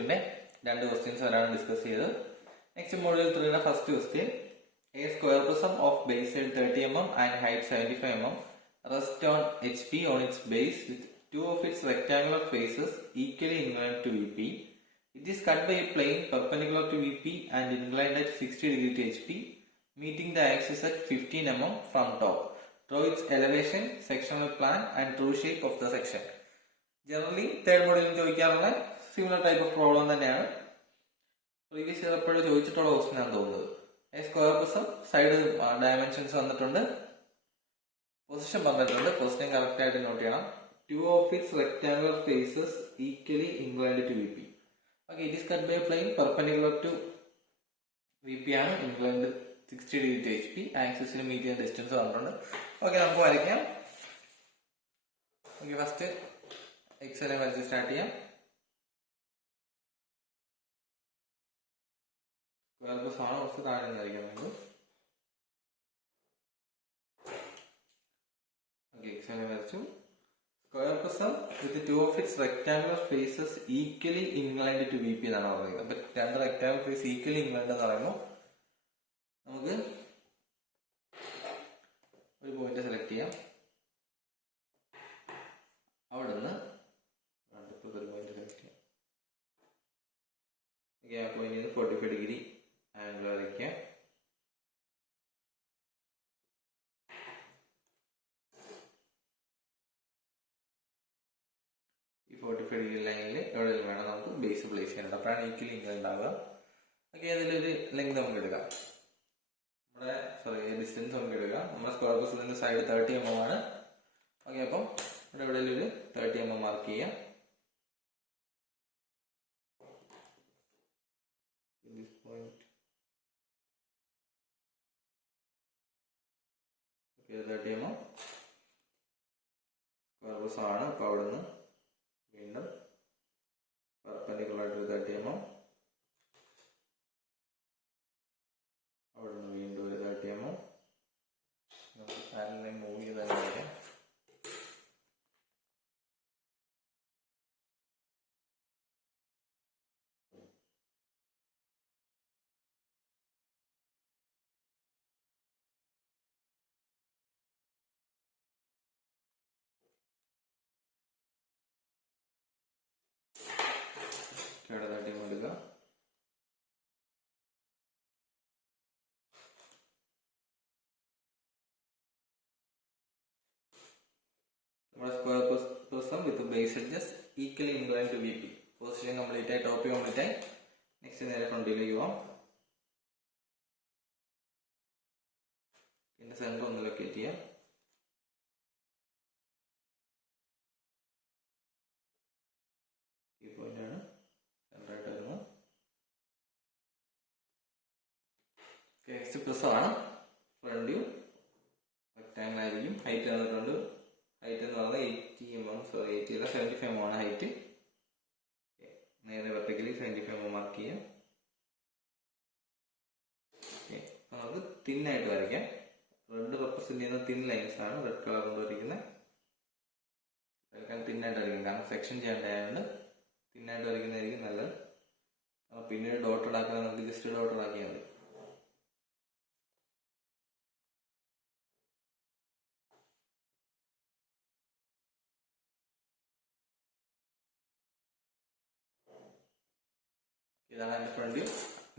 2ന്റെ രണ്ട് ക്വസ്റ്റ്യൻസ് വരാണ് ഡിസ്കസ് ചെയ്തത്. നെക്സ്റ്റ് മോഡ്യൂൾ 3ന്റെ first question, a square prism of base side 30 mm and height 75 mm rest on HP on its base with two of its rectangular faces equally inclined to VP. It is cut by a plane perpendicular to VP and inclined at 60 degree to HP, meeting the axis at 15 mm from top. Draw its elevation, sectional plan and true shape of the section. Generally, third module ചോദിക്കാറുള്ള similar type of problem തന്നെയാണ്. Previous year എപ്പോഴും ചോദിച്ചിട്ടുള്ള question ആണെന്ന് തോന്നുന്നത്. A square prism, side dimensions വന്നിട്ടുണ്ട്, position പറഞ്ഞിട്ടുണ്ട്. Question correct ആയിട്ട് note ചെയ്യണം. Two of its rectangular faces equally inclined to VP. Okay, it is cut by plane perpendicular to VP ആണ്, ഇൻക്ലൈൻഡ് 60 degree to HP. ആക്സിസിന് meet ചെയ്യുന്ന distance പറഞ്ഞിട്ടുണ്ട്. Okay, നമുക്ക് വരയ്ക്കാം. ഓക്കെ, ഫസ്റ്റ് എക്സലെ വരച്ച് സ്റ്റാർട്ട് ചെയ്യാം. സ്ക്വയർ പ്രിസം ആണ്, കുറച്ച് താഴെ നിന്നായിരിക്കാം നമുക്ക്. ഓക്കെ, എക്സലെ വരച്ചു. Square prism with two of its rectangular faces equally inclined to VP എന്നാണ് പറയുന്നത്. അപ്പൊ രണ്ട് റെക്ടാങ്കുലർ ഫേസ് ഈക്വലി ഇൻക്ലൈൻഡ് എന്ന് പറയുമ്പോൾ നമുക്ക് ഒരു പോയിന്റ് സെലക്ട് ചെയ്യാം. അവിടെ നിന്ന് ഒരു പോയിന്റ് സെലക്ട് ചെയ്യാം. ആ പോയിന്റിൽ നിന്ന് 45 ഡിഗ്രി ആംഗിൾ വരയ്ക്കാം. ഈ 45 ഡിഗ്രി ലൈനിൽ എവിടെയെങ്കിലും വേണം നമുക്ക് ബേസ് പ്ലേസ് ചെയ്യാനുണ്ട്. അപ്പോഴാണ് ഈക്വലി ഇൻക്ലൈൻഡ് ഉണ്ടാവുക. ഓക്കെ, അതിലൊരു ലെങ്ത് നമുക്ക് എടുക്കാം. ഡിസ്റ്റൻസ് നമുക്ക് എടുക്കാം. നമ്മുടെ സ്ക്വയർ പ്രിസത്തിന്റെ സൈഡ് 30 mm ആണ്. ഓക്കെ, അപ്പം ഇവിടെ എവിടെയെങ്കിലും ഒരു 30 mm മാർക്ക് ചെയ്യാം. ഓക്കെ, 30 mm സ്ക്വയർ പ്രിസം ആണ്. അപ്പൊ അവിടെ നിന്ന് വീണ്ടും പെർപെൻഡിക്കുലർ ആയിട്ട് 30 mm, അവിടെ നിന്ന് വീണ്ടും ഒരു 30 mm. നമുക്ക് പാനലിനെ മൂവ് ചെയ്ത് തന്നെ വരാം. ഇവിടെ 30 mm എടുക്കുക. നമ്മുടെ square prism with base edges equally inclined to VP. Position complete ആയി, ടോപ്പിക് കംപ്ലീറ്റ് ആയി. നെക്സ്റ്റ് നേരെ ഫ്രണ്ടിലേക്ക് പോവാം. പിന്നെ സെന്റർ ഒന്ന് ലൊക്കേറ്റ് ചെയ്യാം. ഈ പോയിന്റ് ആണ് സെന്റർ ആയിട്ട് വരുന്നത്. നെക്സ്റ്റ് പ്രിസം ആണ്. ഫ്രണ്ട് വ്യൂ റെക്ടാങ്കിൾ ആയിരിക്കും. ഹൈറ്റ് തന്നിട്ടുണ്ട്. ഹൈറ്റ് എന്ന് പറയുന്നത് 80 mm, 80 അല്ല 75 mm ആണ് ഹൈറ്റ്. നേരെ വെർട്ടിക്കലി 75 mm മാർക്ക് ചെയ്യാം. നമുക്ക് തിന്നായിട്ട് വരയ്ക്കാം. റെഡ് റെപ്രസെന്റ് ചെയ്യുന്ന തിൻ ലൈൻസ് ആണ്, റെഡ് കളർ കൊണ്ട് വരയ്ക്കുന്നത്. തിന്നായിട്ട് വരയ്ക്കും, കാരണം സെക്ഷൻ ചെയ്യേണ്ടതായതുകൊണ്ട് തിന്നായിട്ട് വരയ്ക്കുന്നതായിരിക്കും നല്ലത്. പിന്നീട് ഡോട്ടഡ് ആക്കാൻ നമുക്ക് ജസ്റ്റ് ഡോട്ടഡ് ആക്കിയാൽ മതി. ഇതാണ് എൻ്റെ ഫ്രണ്ട് വ്യൂ.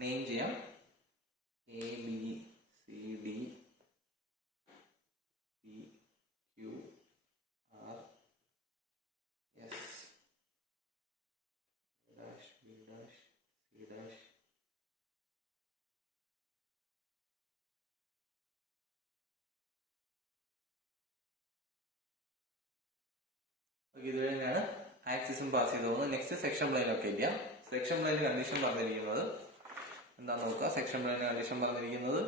നെയിം ചെയ്യാം. ABCD PQRS B', C'. ഇത് തന്നെയാണ് ആക്സിസും പാസ് ചെയ്ത് പോകുന്നത്. നെക്സ്റ്റ് സെക്ഷൻ പ്ലെയിൻ ലൊക്കേറ്റ് ചെയ്യാം. സെക്ഷൻ പ്ലെയിൻ കണ്ടീഷൻ പറഞ്ഞിരിക്കുന്നത് എന്താണെന്ന് നോക്കുക. സെക്ഷൻ പ്ലെയിൻ കണ്ടീഷൻ പറഞ്ഞിരിക്കുന്നത്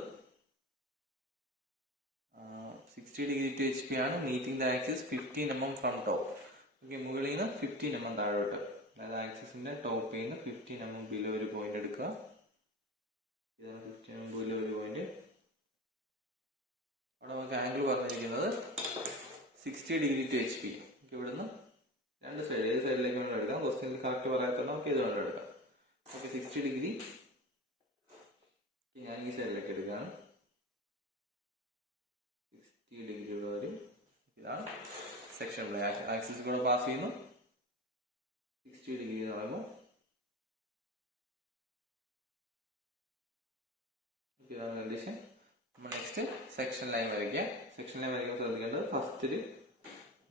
60 degree to HP ആണ്. Meeting the axis 15 mm from top. Okay, മുകളിൽ നിന്ന് 15 mm താഴോട്ട്, അതായത് ആക്സിസിന്റെ ടോപ്പിൽ നിന്ന് 15 mm ബിലോ ഒരു പോയിന്റ് എടുക്കുക. ഇതാണ് 15 mm ബിലോ ഒരു പോയിന്റ്. അവിടെ നമുക്ക് ആംഗിൾ പറഞ്ഞിരിക്കുന്നത് 60 degree to HP. ഇവിടുന്ന് രണ്ട് സൈഡ്, ഏത് സൈഡിലേക്ക് വേണം എടുക്കാം. ക്വസ്റ്റ്യനിൽ കറക്റ്റ് പറയാത്ത നമുക്ക് ഇത് വേണം എടുക്കാം. ഓക്കെ 60 ഡിഗ്രി ഞാൻ ഈ സൈഡിലേക്ക് എടുക്കുകയാണ്. 60 ഡിഗ്രി വരും. ഇതാണ് സെക്ഷൻ പ്ലെയിൻ. ആക്സിസ് കൂടെ പാസ് ചെയ്യുന്നു. 60 ഡിഗ്രി എന്ന് പറയുമ്പോൾ ഇതാണ് കണ്ടീഷൻ. നമ്മൾ നെക്സ്റ്റ് സെക്ഷൻ ലൈൻ വരയ്ക്കുക. സെക്ഷൻ ലൈൻ വരയ്ക്കാൻ ശ്രദ്ധിക്കേണ്ടത് ഫസ്റ്റ് ഒരു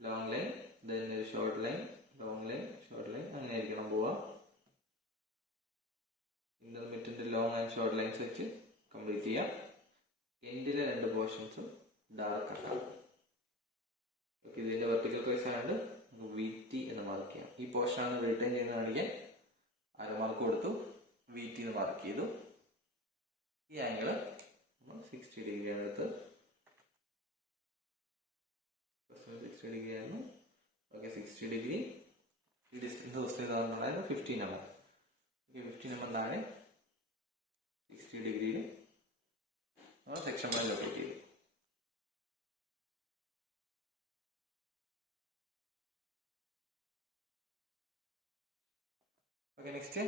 ലോങ് ലൈൻ, ദെൻ ഒരു short line, long line, short line, അങ്ങനെ ആയിരിക്കണം പോവാം. Intermediate long and short lines വെച്ച് കംപ്ലീറ്റ് ചെയ്യാം. എൻഡിലെ 2 പോർഷൻസും ഡാർക്ക് ആക്കാം. ഓക്കെ, ഇതിന്റെ വെർട്ടിക്കൽ ട്രേസ് ആയതുകൊണ്ട് നമുക്ക് VT എന്ന് മാർക്ക് ചെയ്യാം. ഈ പോർഷനാണ് റിട്ടേൺ ചെയ്യുന്നത് കാണിക്കാൻ ആരോ മാർക്ക് കൊടുത്തു, VT എന്ന് മാർക്ക് ചെയ്തു. ഈ ആംഗിള് 60 ഡിഗ്രി ആണ് എടുത്ത്. 60 ഡിഗ്രി ആയിരുന്നു. Okay, 60 degree. ഈ ഡിസ്റ്റൻസ് അതായത് 15 mm. ഓക്കെ, 15 mm താഴെ 60 ഡിഗ്രിയിൽ സെക്ഷൻ പ്ലെയിൻ ലൊക്കേറ്റ് ചെയ്തു. ഓക്കെ, നെക്സ്റ്റ്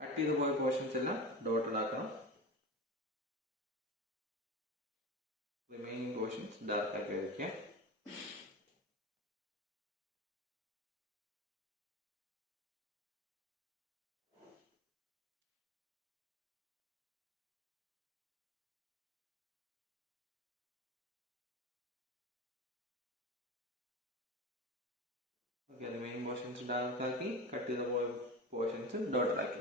കട്ട് ചെയ്ത് പോയ പോർഷൻസ് എല്ലാം ഡോട്ടഡ് ആക്കണം. റിമൈനിങ് പോർഷൻസ് ഡാർക്ക് ആക്കി വയ്ക്കുക. റിമൈനിങ് പോർഷൻസ് ഡാർക്ക് ആക്കി, കട്ട് ചെയ്ത് പോയ പോർഷൻസ് ഡോട്ടഡ് ആക്കി.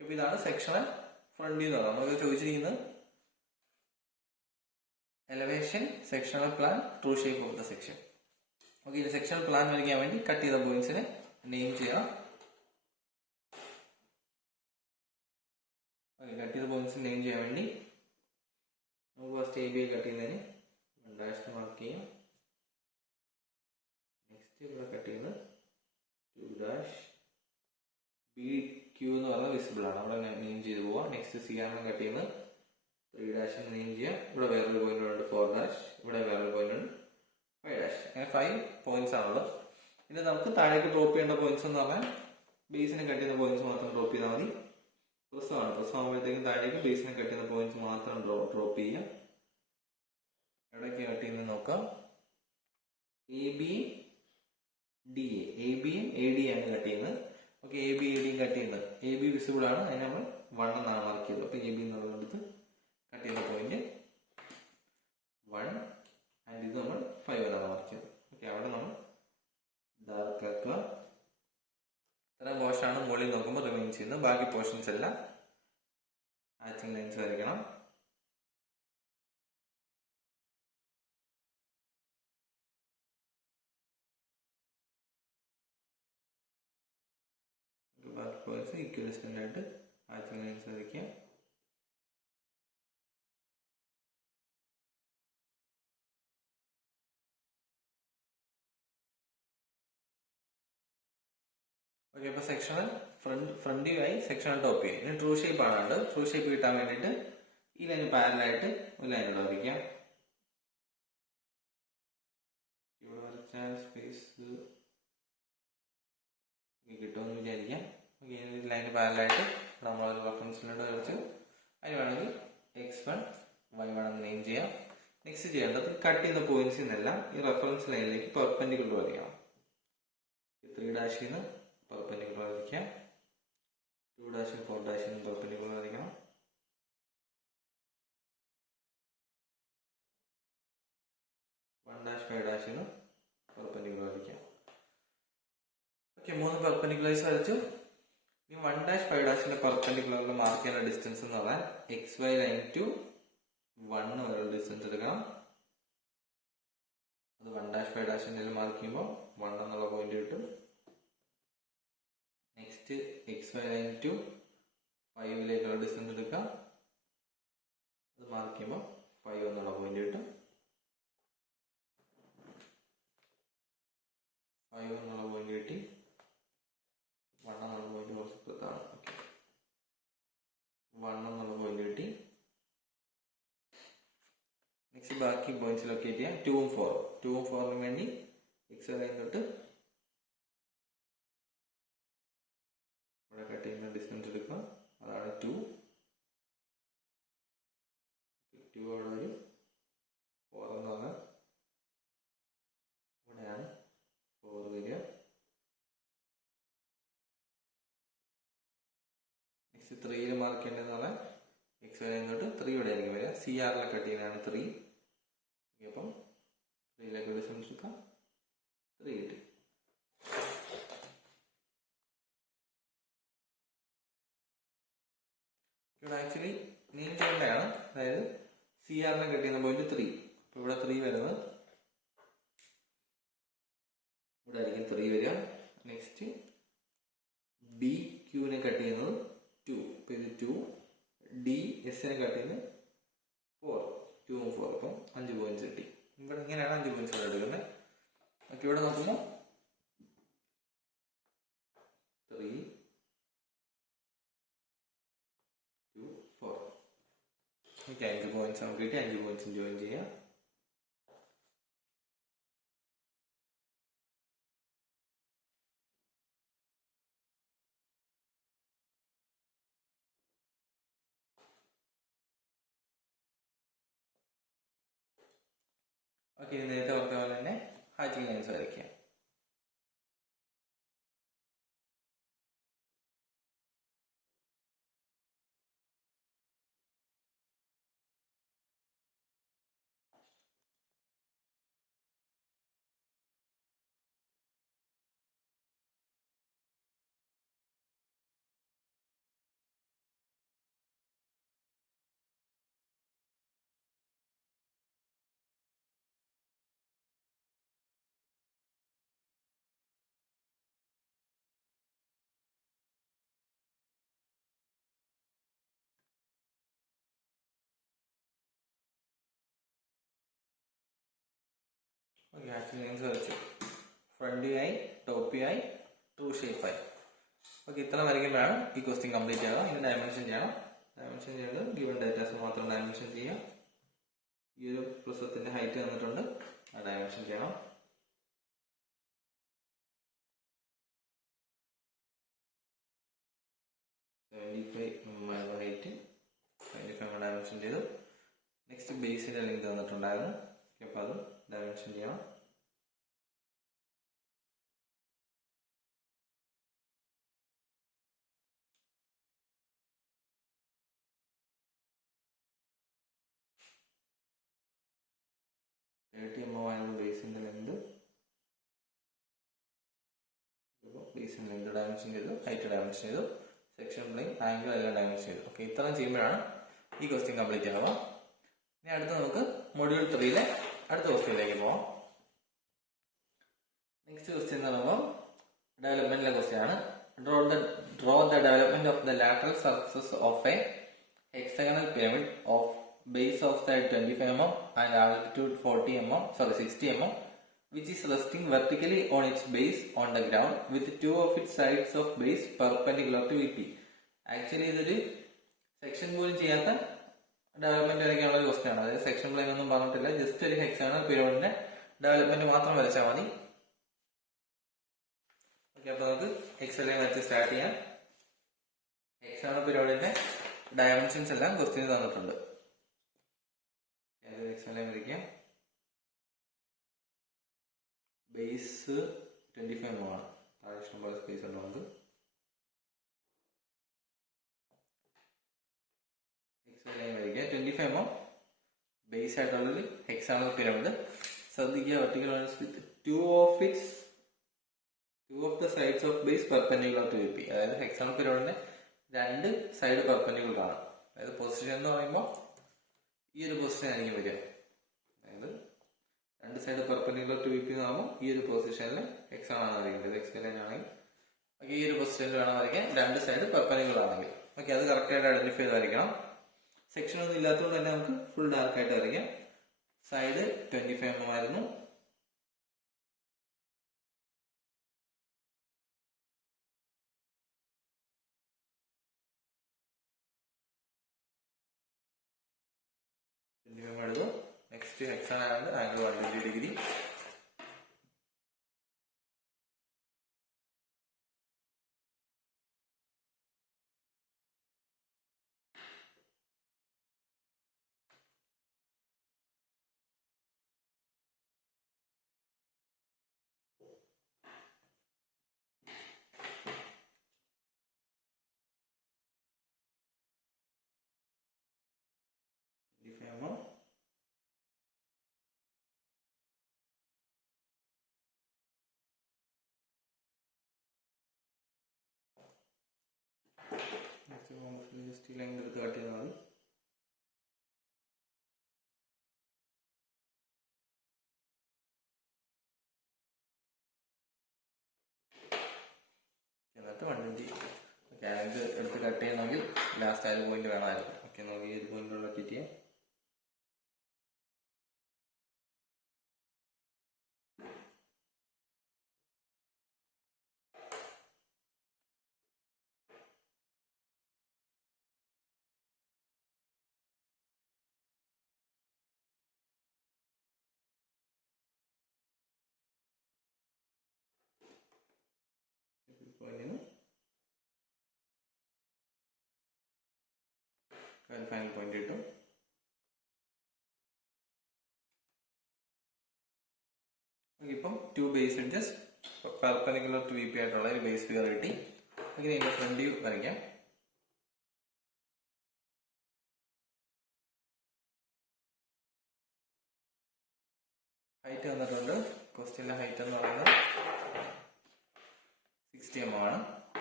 അപ്പൊ ഇതാണ് സെക്ഷണൽ ഫ്രണ്ട് വ്യൂ. നമുക്ക് ചോദിച്ചിരിക്കുന്നത് elevation, sectional plan, true shape of the section. Okay, ഇത് സെക്ഷണൽ പ്ലാൻ വരയ്ക്കാൻ വേണ്ടി കട്ട് ചെയ്ത പോയിന്റ്സിനെ നെയിം ചെയ്യണം. ഓക്കെ, കട്ട് ചെയ്ത പോയിന്റ്സ് നെയിം ചെയ്യാൻ വേണ്ടി നമുക്ക് ഫസ്റ്റ് AB കട്ട് ചെയ്യുന്നതിന് 1' മാർക്ക് ചെയ്യാം. നെക്സ്റ്റ് ഇവിടെ കട്ട് ചെയ്യുന്നത് 2'. BQ എന്ന് പറഞ്ഞാൽ വിസിബിൾ ആണ്, അവിടെ നെയിം ചെയ്ത് പോവാം. നെക്സ്റ്റ് CR കട്ട് ചെയ്യുന്നത് 3' നെയിം ചെയ്യാം. ഇവിടെ വേറൊരു പോയിന്റ് ഉണ്ട് 4', ഇവിടെ വേറൊരു പോയിന്റ് ഉണ്ട് 5'. അങ്ങനെ 5 പോയിന്റ്സ് ആണുള്ളത്. ഇത് നമുക്ക് താഴേക്ക് ഡ്രോപ്പ് ചെയ്യേണ്ട പോയിന്റ്സ് എന്ന് പറഞ്ഞാൽ ബേസിനെ കട്ട് ചെയ്യുന്ന പോയിന്റ്സ് മാത്രം ഡ്രോപ്പ് ചെയ്താൽ മതി. പ്രസവമാണ്, പ്രസവമാകുമ്പോഴത്തേക്കും താഴേക്ക് ബേസിനെ കട്ട് ചെയ്യുന്ന പോയിന്റ്സ് മാത്രം ഡ്രോപ്പ് ചെയ്യാം. എവിടേക്ക് കട്ട് ചെയ്യുന്നത് നോക്കാം. ABയും AD ആണ് കട്ട് ചെയ്യുന്നത്. ഓക്കെ, AB AD കട്ട് ചെയ്യുന്നത്. AB വിസിബിൾ ആണ്, അതിന് നമ്മൾ 1 എന്നാണ് മാർക്ക് ചെയ്തത്. അപ്പൊ AB എന്നുള്ളടുത്ത് കട്ട് ചെയ്യുന്ന പോയിന്റ് 1 ആൻഡ് ഇത് നമ്മൾ 5 എന്നാണ് മാർക്ക് ചെയ്തത്. ഓക്കെ, അവിടെ നമ്മൾ ഡാർക്ക് ആക്കുക. ഇത്ര പോർഷനാണ് മുകളിൽ നോക്കുമ്പോൾ റിമൈൻ ചെയ്യുന്നത്. ബാക്കി പോർഷൻസ് എല്ലാം മാച്ചിങ് ലൈൻസ് വരയ്ക്കണം. ബാക്കി പോർഷൻസ് ഈക്വൽ ഡിസ്റ്റന്റ് ആയിട്ട് മാച്ചിങ് ലൈൻസ് വരയ്ക്കുക. ഓക്കെ, അപ്പൊ സെക്ഷണൽ ഫ്രണ്ട് വ്യൂ ആയി, സെക്ഷണൽ ടോപ്പ് വ്യൂ. ഇനി ട്രൂ ഷേപ്പ് ആണ്. ട്രൂ ഷേപ്പ് കിട്ടാൻ വേണ്ടിയിട്ട് ഈ ലൈന് പാരലായിട്ട് ഒരു ലൈൻ ഇവിടെ വരയ്ക്കാം. ഇവിടെ വരച്ചാൽ സ്പേസ് കിട്ടുമെന്ന് വിചാരിക്കാം. ഓക്കെ, ലൈന് പാരലായിട്ട് നമ്മൾ റെഫറൻസിലോട്ട് വരച്ച് അതിന് വേണമെങ്കിൽ X1 Y1 എന്ന് നെയിം ചെയ്യാം. നെക്സ്റ്റ് ചെയ്യേണ്ടത് കട്ട് ചെയ്യുന്ന പോയിന്റ്സിൽ നിന്നെല്ലാം ഈ റെഫറൻസ് ലൈനിലേക്ക് പെർപെൻഡിക്കുലർ വരയ്ക്കണം. 3' പെർപെൻഡിക്കുലർ വരയ്ക്കാം. 2' 4' പെർപെൻഡിക്കുലർ വരയ്ക്കണം. പെർപെൻഡിക്കുലർ വരയ്ക്കാം. ഓക്കെ, 3 പെർപെൻഡിക്കുലർസ് വരച്ചു. ഈ 1' 5' പെർപെൻഡിക്കുലറിൽ മാർക്ക് ചെയ്യുന്ന ഡിസ്റ്റൻസ് എന്ന് പറഞ്ഞാൽ XY ലൈൻ ടു 1 വരെ ഡിസ്റ്റൻസ് എടുക്കണം. അത് 1' 5' മാർക്ക് ചെയ്യുമ്പോൾ 1 എന്നുള്ള പോയിന്റ് കിട്ടും. നെക്സ്റ്റ് XY ലൈൻ ടു 5ലേക്കുള്ള ഡിസ്റ്റൻസ് എടുക്കാം. അത് മാർക്ക് ചെയ്യുമ്പോൾ 5 എന്നുള്ള പോയിന്റ് കിട്ടും. 5 എന്നുള്ള പോയിന്റ് കിട്ടി. 1 എന്നുള്ള പോയിന്റ് കുറച്ച് പുറത്താണ്. ഓക്കെ, 1 എന്നുള്ള പോയിന്റ് കിട്ടി. നെക്സ്റ്റ് ബാക്കി പോയിന്റ്സ് ലൊക്കേറ്റ് ചെയ്യാം. 2ഉം 4നും വേണ്ടി XY ലൈൻ തൊട്ട് ഇവിടെ കട്ട് ചെയ്യുന്ന ഡിസ്റ്റൻസ് എടുക്കുക. നെക്സ്റ്റ് 3 മാർക്ക് ചെയ്യേണ്ടതെന്ന് പറഞ്ഞാൽ എക്സ് വരെ ഇങ്ങോട്ട് 3 ഇവിടെ ആയിരിക്കും വരിക. CR കട്ട് ചെയ്യുന്നതാണ് 3. അപ്പം 3 ഇവിടെ ശ്രമിച്ചെടുക്കാം. 3 കിട്ടി. ഇവിടെ ആക്ച്വലി നീ ചെയ്യേണ്ടതാണ്, അതായത് CR കട്ട് ചെയ്യുന്ന പോയിന്റ് 3. അപ്പൊ ഇവിടെ 3 വരുന്നത് ഇവിടെ ആയിരിക്കും 3 വരിക. നെക്സ്റ്റ് BQ കട്ട് ചെയ്യുന്നത് 2. ഇപ്പൊ ഇത് 2. DS കട്ട് ചെയ്യുന്നത് 4. 2 ഉം 4. അപ്പം 5 പോയിന്റ്സ് കിട്ടി. ഇവിടെ ഇങ്ങനെയാണ് 5 പോയിന്റ്സ് എടുക്കുന്നത്. ഓക്കെ, ഇവിടെ നോക്കുമ്പോൾ 3, 2, 4. ഓക്കെ, 5 പോയിന്റ്സ് നമുക്ക് കിട്ടി. 5 പോയിന്റ്സും ജോയിൻ ചെയ്യാം. ഓക്കെ, നേരത്തെ പറഞ്ഞ പോലെ തന്നെ ഹാച്ചിങ് ലൈൻസ് വരയ്ക്കാം. ഓക്കെ, ഹാച്ചിങ് ലൈൻസ് വരച്ചു. ഫ്രണ്ട് ആയി, ടോപ്പ് ആയി, ട്രൂ ഷേപ്പ് ആയി. ഓക്കെ, ഇത്ര വരയ്ക്കുമ്പോഴാണ് ഈ ക്വസ്റ്റ്യൻ കംപ്ലീറ്റ് ആവുക. ഇനി ഡയമെൻഷൻ ചെയ്യണം. ഡയമെൻഷൻ ചെയ്യുന്നത് ഗിവൺ ഡേറ്റാസ് മാത്രം ഡയമെൻഷൻ ചെയ്യാം. ഈ ഒരു പ്രിസത്തിന്റെ ഹൈറ്റ് തന്നിട്ടുണ്ട്, ആ ഡയമെൻഷൻ ചെയ്യണം. ഹൈറ്റ് 25 ഡയമെൻഷൻ ചെയ്തു. നെക്സ്റ്റ് ബേസിന്റെ ലെങ്ത് തന്നിട്ടുണ്ടായിരുന്നു. അപ്പൊ അത് ഡയമെൻഷൻ ചെയ്യണം. ആയിരുന്നു ബേസിന്റെ ലെങ്ത്. ബേസിന്റെ ലെങ്ത് ഡയമെൻഷൻ ചെയ്തു, ഹൈറ്റ് ഡയമെൻഷൻ ചെയ്തു, സെക്ഷൻ പ്ലെയിൻ, ആംഗിൾ എല്ലാം ഡയമെൻഷൻ ചെയ്തു. ഓക്കെ, ഇത്രയും ചെയ്യുമ്പോഴാണ് ഈ ക്വസ്റ്റ്യൻ കംപ്ലീറ്റ് ആവുക. ഇനി അടുത്ത് നമുക്ക് മൊഡ്യൂൾ 3 അടുത്ത ക്വസ്റ്റ്യനിലേക്ക് പോവാം. നെക്സ്റ്റ് ക്വസ്റ്റ്യൻ എന്ന് പറയുമ്പോൾ ഡെവലപ്മെന്റിലെ ക്വസ്റ്റ്യൻ ആണ്. Draw the development of the lateral surfaces of A hexagonal pyramid of base of side 25 mm and altitude 60 mm, which is resting vertically on its base on the ground with two of its sides of base perpendicular to VP. Actually ഇതൊരു section പോലും ചെയ്യാത്ത development വരയ്ക്കാനുള്ള ഒരു question ആണ്. അതായത് section plain ഒന്നും പറഞ്ഞിട്ടില്ല, just ഒരു ഹെക്സാഗണൽ പിരമിഡിന്റെ ഡെവലപ്മെന്റ് മാത്രം വരച്ചാൽ മതി. ഓക്കെ, അപ്പൊ നമുക്ക് ഹെക്സാഗൺ വരച്ച് സ്റ്റാർട്ട് ചെയ്യാം. ഹെക്സാഗണൽ പിരമിഡിന്റെ ഡയമെൻഷൻസ് എല്ലാം ക്വസ്റ്റ്യൻ തന്നിട്ടുണ്ട്. വരയ്ക്കാം. ബേസ് 25 mm ആണ്. താഴെ ഇഷ്ടംപോലെ സ്പേസ് ഉണ്ട് നമുക്ക്. വരയ്ക്കാം. 25 mm ബേസ് ആയിട്ടുള്ളത് ഹെക്സാഗണൽ പിരമിഡ്. ശ്രദ്ധിക്കുക, vertical with two of the sides of base perpendicular to VP. അതായത് ഹെക്സാഗണൽ പിരമിഡിന്റെ 2 സൈഡ് പെർപെൻഡിക്കുലർ ആണ്. അതായത് പൊസിഷൻ എന്ന് പറയുമ്പോൾ ഈ ഒരു പൊസിഷൻ ആയിരിക്കും വരിക. അതായത് 2 സൈഡ് പെർപെൻഡിക്കുലർ ടു VP എന്ന് പറയുമ്പോൾ ഈ ഒരു പൊസിഷനിൽ എക്സ് ആണ് വരയ്ക്കേണ്ടത്. എക്സ് ലൈൻ ആണെങ്കിൽ ഓക്കെ, ഈ ഒരു പൊസിഷനിൽ വേണം വരയ്ക്കാൻ, 2 സൈഡ് പെർപെൻഡിക്കുലർ ആണെങ്കിൽ. ഓക്കെ, അത് കറക്റ്റ് ആയിട്ട് ഐഡന്റിഫൈ ചെയ്ത് വരയ്ക്കണം. സെക്ഷൻ ഒന്നും ഇല്ലാത്തതുകൊണ്ട് തന്നെ നമുക്ക് ഫുൾ ഡാർക്ക് ആയിട്ട് വരയ്ക്കാം. സൈഡ് 25 mm ആയിരുന്നു. Next hexagon angle 120 degree. Just length എടുത്ത് കട്ട് ചെയ്താൽ മതി. എന്നിട്ട് 120 ലെങ്ത് എടുത്ത് കട്ട് ചെയ്യണമെങ്കിൽ ലാസ്റ്റ് ആ ഒരു പോയിന്റ് വേണമായിരുന്നു. ഓക്കെ, നമുക്ക് ഈ ഒരു പോയിന്റിലുള്ള കട്ട് ചെയ്യാം. പോയിന്റിന് ഫൈനൽ പോയിന്റ് കിട്ടും. ഇപ്പം 2 base edges perpendicular to VP ആയിട്ടുള്ള ഒരു ബേസ് ഫിഗർ കിട്ടി. അങ്ങനെ ഇതിന്റെ ഫ്രണ്ട് വ്യൂ വരയ്ക്കാം. ഹൈറ്റ് വന്നിട്ടുണ്ട്. ക്വസ്റ്റ്യനിലെ ഹൈറ്റ് എന്ന് പറയുന്നത് 60 mm ആണ്.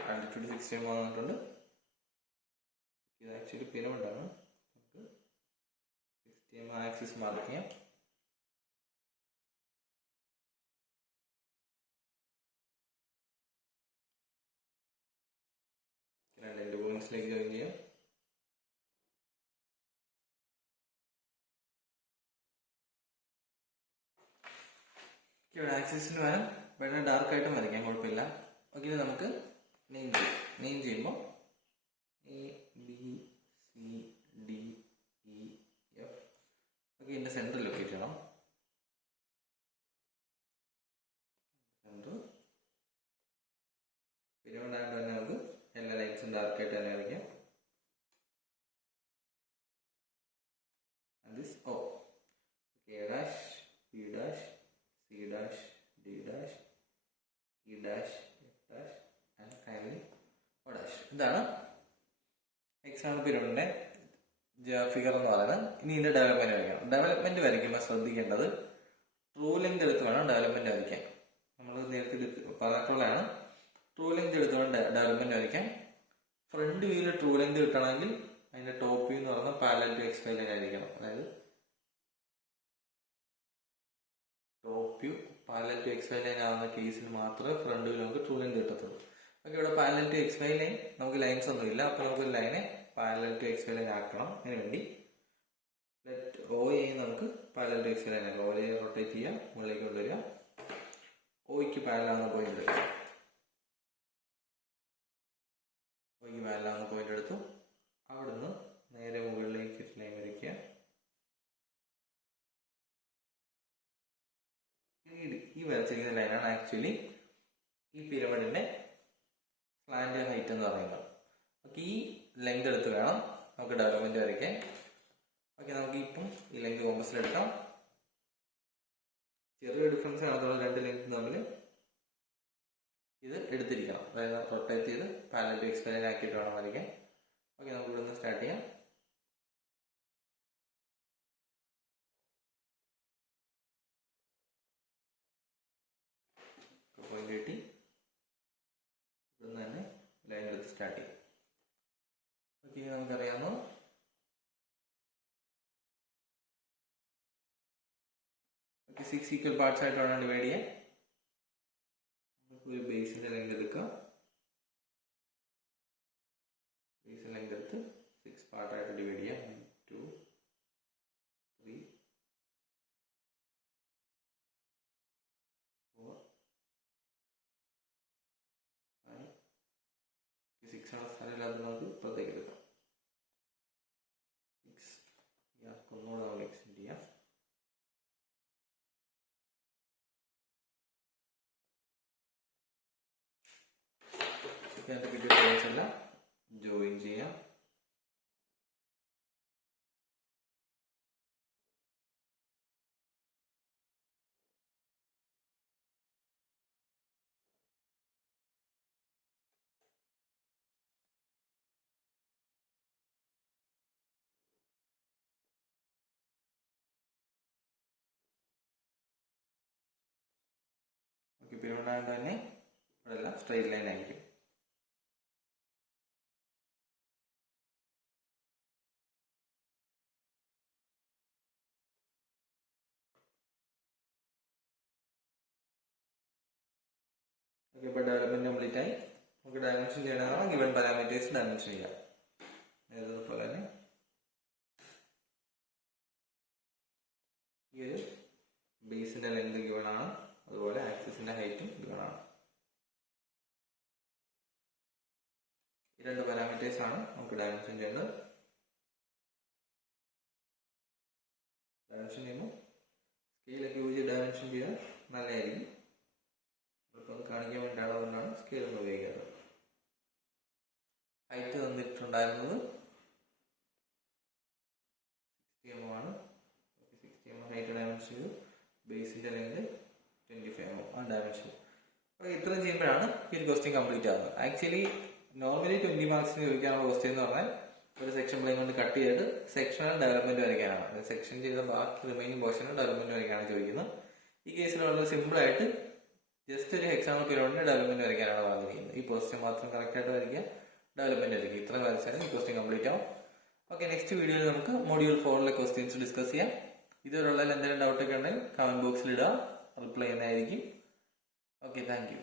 ആൾട്ടിറ്റ്യൂഡ് 60 mm വന്നിട്ടുണ്ട്. ഇത് ആക്ച്വലി പിരമിഡാണ്. നമുക്ക് 60 mm ആക്സിസ് മാർക്ക് ചെയ്യാം. രണ്ട് പോയിന്റ്സിലേക്ക് ജോയിൻ ചെയ്യാം. ഇവിടെ ആക്സിസിന് വരാൻ വളരെ ഡാർക്ക് ആയിട്ടും വരയ്ക്കാം, കുഴപ്പമില്ല. ഓക്കെ, നമുക്ക് നെയിം ചെയ്യുമ്പോൾ ABCDEF ഓക്കെ, ഇതിന്റെ സെന്റർ ലൊക്കേറ്റ് ചെയ്യണം. സെന്റർ പിരമിഡായിട്ട് തന്നെ നമുക്ക് എല്ലാ ലൈൻസും ഡാർക്കായിട്ട് തന്നെ വരയ്ക്കാം. This O, A dash, B dash, C dash, D dash, E dash, F dash and finally O dash. ഇതാണ് എക്സാമ്പിൾ പിരമിഡിന്റെ ഫിഗർ എന്ന് പറയുന്നത്. ഇനി ഇതിന്റെ ഡെവലപ്മെന്റ് വരയ്ക്കണം. ഡെവലപ്മെന്റ് വരയ്ക്കുമ്പോൾ ശ്രദ്ധിക്കേണ്ടത് ട്രൂ ലെങ്ത് എടുത്ത് വേണം ഡെവലപ്മെന്റ് വരയ്ക്കാൻ. നമ്മൾ നേരത്തെ പറഞ്ഞിട്ടുള്ളതാണ്. ട്രൂ ലെങ്ത് എടുത്ത് വേണം ഡെവലപ്മെന്റ് വരയ്ക്കാൻ. ഫ്രണ്ട് വ്യൂവിൽ ട്രൂ ലെങ്ത് കിട്ടണമെങ്കിൽ അതിന്റെ ടോപ്പ് വ്യൂ എന്ന് പറയുന്നത് parallel to X Y line ആയിരിക്കണം. അതായത് top view parallel to X Y line ആവുന്ന കേസിൽ മാത്രമേ ഫ്രണ്ട് വ്യൂ നമുക്ക് ട്രൂ ലെങ്ത് കിട്ടത്തുള്ളൂ. ഓക്കെ, ഇവിടെ parallel to X Y line നമുക്ക് ലൈൻസ് ഒന്നും ഇല്ല. അപ്പൊ നമുക്ക് ലൈനെ parallel to X Y line ആക്കണം. അതിന് വേണ്ടി OA നമുക്ക് parallel to X Y line ആക്കാം. OA റൊട്ടേറ്റ് ചെയ്യുക, മുകളിലേക്ക് കൊണ്ടുവരിക. Oയ്ക്ക് പാരലാവുന്ന പോയിന്റ് എടുത്തു. അവിടുന്ന് നേരെ മുകളിലേക്ക് ലൈൻ വരയ്ക്കുക. ഈ വരച്ചിരിക്കുന്ന ലൈനാണ് ആക്ച്വലി ഈ പിരമിഡിന്റെ സ്ലാന്റ് ഹൈറ്റ് എന്ന് പറയുന്നത്. ഓക്കെ, ഈ ലെങ്ത് എടുത്ത് വേണം നമുക്ക് ഡെവലപ്മെന്റ് വരയ്ക്കാൻ. ഓക്കെ, നമുക്ക് ഇപ്പം ഈ ലെങ്ത് കോമ്പസിലെടുക്കാം. ചെറിയ ഡിഫറൻസ് ആണ് രണ്ട് ലെങ്ത് തമ്മിൽ. ഇത് എടുത്തിരിക്കണം, അതായത് റൊട്ടേറ്റ് ചെയ്ത് parallel to X Y line ആക്കിയിട്ട് വേണം വരയ്ക്കാൻ. ഓക്കെ, നമുക്ക് ഇവിടെ നിന്ന് സ്റ്റാർട്ട് ചെയ്യാം. പോയിന്റ് കിട്ടി. ഇവിടുന്ന് തന്നെ ലൈൻ എടുത്ത് സ്റ്റാർട്ട് ചെയ്യാം. ഓക്കെ, നമുക്കറിയാമോ 6 ഈക്വൽ പാർട്സ് ആയിട്ട് വേണം ഡിവൈഡ് ചെയ്യാൻ. ഒരു ബേസിന്റെ ലെങ്ത് എടുക്കാം. ബേസിന്റെ ലെങ്ത് എടുത്ത് 6 പാർട്ടായിട്ട് ഡിവൈഡ് ചെയ്യാം. 2, 3, 4, 5, 6 ആണ് സ്ഥലമില്ലാതെ നമുക്ക് ഇപ്പുറത്തേക്ക് എടുക്കാം. 6 ഒന്നുകൂടെ നമ്മൾ എക്സ്റ്റെൻഡ് ചെയ്യാം. അതിന്റെ കിട്ടിയ പോയിന്റ്സ് എല്ലാം ജോയിൻ ചെയ്യാം. ഓക്കെ, പിരമിഡ് തന്നെ ഇവിടെ എല്ലാം സ്ട്രെയിറ്റ് ലൈൻ ആയിരിക്കും. ഓക്കെ, ഇപ്പോൾ ഡെവലപ്മെന്റ് കംപ്ലീറ്റ് ആയി. നമുക്ക് ഡയമെൻഷൻ ചെയ്യണമെങ്കിൽ ഗിവൺ പാരാമീറ്റേഴ്സ് ഡയമെൻഷൻ ചെയ്യാം. അതുപോലെ തന്നെ ഈ ഒരു ബേസിന്റെ ലെങ്ത് ഗിവൺ ആണ്, അതുപോലെ ആക്സിസിന്റെ ഹൈറ്റും ഗിവൺ ആണ്. ഈ രണ്ട് പാരാമീറ്റേഴ്സ് ആണ് നമുക്ക് ഡയമെൻഷൻ ചെയ്യേണ്ടത്. ഡയമെൻഷൻ ചെയ്യുമ്പോൾ സ്കെയിലൊക്കെ യൂസ് ഡയമെൻഷൻ ചെയ്താൽ നല്ലതായിരിക്കും. ഇപ്പോൾ കാണിക്കാൻ വേണ്ടിയാണ്, അതുകൊണ്ടാണ് സ്കെയിൽ ഒന്ന് ഉപയോഗിക്കുന്നത്. ഹൈറ്റ് തന്നിട്ടുണ്ടായിരുന്നത് 60 mm ആണ്. 60 mm ഹൈറ്റ് ഡയമെൻഷൻ ചെയ്തു. ബേസിന്റെ ലെങ്ത് 25 mm ആ ഡയമെൻഷൻ. അപ്പോൾ ഇത്രയും ചെയ്യുമ്പോഴാണ് ഈ ഒരു ക്വസ്റ്റ്യൻ കംപ്ലീറ്റ് ആകുന്നത്. ആക്ച്വലി നോർമലി 20 മാർക്സിന് ചോദിക്കാനുള്ള ക്വസ്റ്റ്യൻ എന്ന് പറഞ്ഞാൽ ഒരു സെക്ഷൻ പ്ലെയിൻ കൊണ്ട് കട്ട് ചെയ്തിട്ട് സെക്ഷണൽ ഡെവലപ്മെന്റ് വരയ്ക്കാനാണ്. സെക്ഷൻ ചെയ്ത ബാക്കി റിമൈനിങ് പോർഷനിൽ ഡെവലപ്മെന്റ് വരയ്ക്കാനാണ് ചോദിക്കുന്നത്. ഈ കേസിൽ വളരെ സിമ്പിൾ ആയിട്ട് ജസ്റ്റ് ഒരു ഹെക്സാമൽ പിരമിഡിന്റെ ഡെവലപ്മെന്റ് വരയ്ക്കാനാണ് പറഞ്ഞിരിക്കുന്നത്. ഈ പൊസിഷൻ മാത്രം കറക്റ്റ് ആയിട്ട് വരയ്ക്കുക, ഡെവലപ്മെന്റ് വരയ്ക്കുക. ഇത്ര വരച്ചാലും ഈ ക്വസ്റ്റ്യൻ കംപ്ലീറ്റ് ആവും. ഓക്കെ, നെക്സ്റ്റ് വീഡിയോയിൽ നമുക്ക് മൊഡ്യൂൾ 4 ക്വസ്റ്റ്യൻസ് ഡിസ്കസ് ചെയ്യാം. ഇതുവരെയുള്ള എന്തെങ്കിലും ഡൗട്ട് ഒക്കെ ഉണ്ടെങ്കിൽ കമന്റ് ബോക്സിൽ ഇടുക, റിപ്ലൈ ചെയ്യുന്നതായിരിക്കും. Okay, thank you.